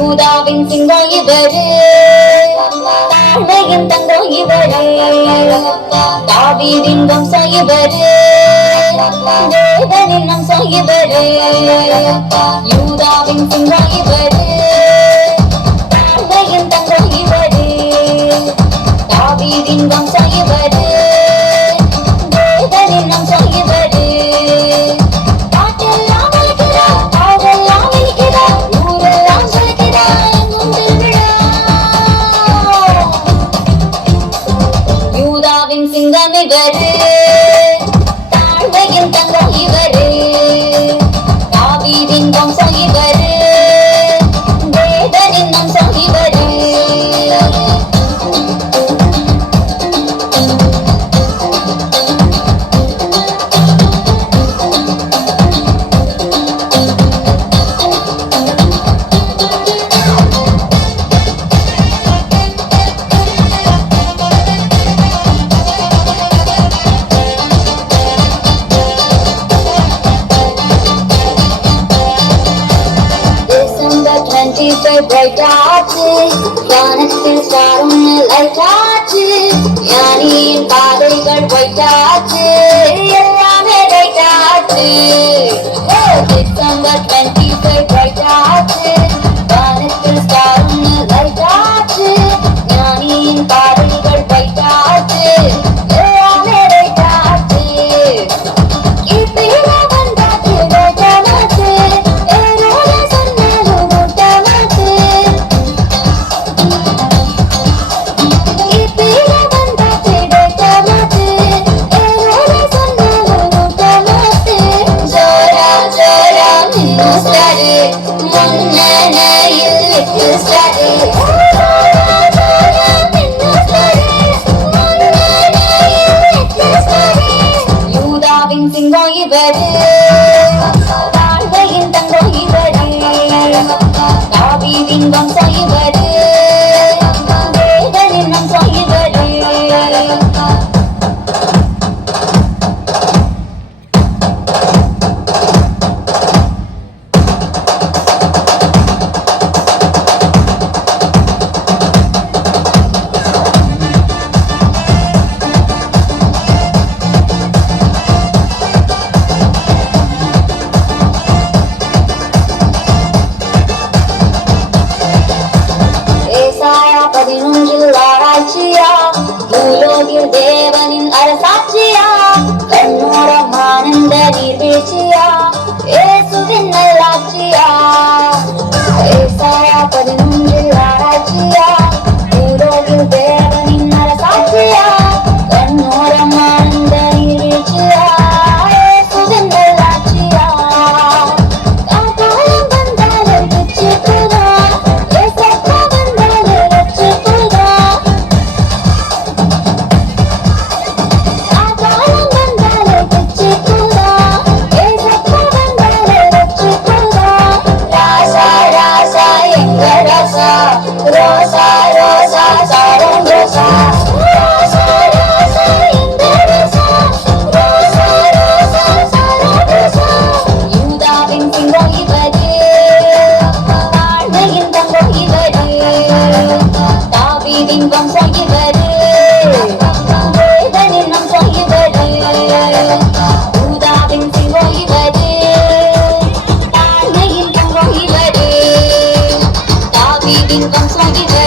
யூதாவின் சிங்கம் இவரு, தாழ்மையின் தங்கம் இவரு, தாவீதின் வம்சம் இவரு, தேவனின் அம்சம் இவரு. யூதாவின் சிங்கம் இவரு, தாழ்மையின் தங்கம் இவரு, தாவீதின் வம்சம் இவரு, தேவனின் அம்சம் இவரு. சிங்கம் இவரு, தாழ்மையின் தங்கம் இவரு, தாவீதின் வம்சம் இவரு, தேவனின் அம்சம் இவரு. bright ஆச்சு, வானத்தில் ஸ்டார் ஒன்று லைட் ஆச்சு, ஞானியின் பாதைகள் white ஆச்சு, எல்லாமே ரைட் ஆச்சு. December 25 bright ஆச்சு, வானத்தில் ஸ்டார் ஒன்று லைட் ஆச்சு, ஞானியின் பாதைகள் white ஆச்சு, எல்லாமே ரைட் ஆச்சு. சிங்கம் இவரு, தாழ்மையின் தங்கம் இவரு, தாவீதின் வம்சம் இவரு, தேவனின் அம்சம் இவரு. பூலோகில் தேவனின் அரசாட்சியா, கண்ணோரம் ஆனந்த நீர்வீழ்ச்சியா, இயேசுவின் நல்லாட்சியா. ஏசாயா 11 ஆராய்ச்சியா, பூலோகில் தேவனின் அரசாட்சியா, கண்ணோரம் ஆனந்த நீர்வீழ்ச்சியா, இயேசுவின் நல்லாட்சியா. காலம் வந்தாலும் ரட்சிப்புதா, ஏசப்பா வந்தாலும் ரட்சிப்புதா. வம்சம் இவரு, தேவனின் அம்சம் இவரு, யூதாவின் சிங்கம் இவரு, தாழ்மையின் தங்கம் இவரு, தாவீதின் வம்சம் இவரு.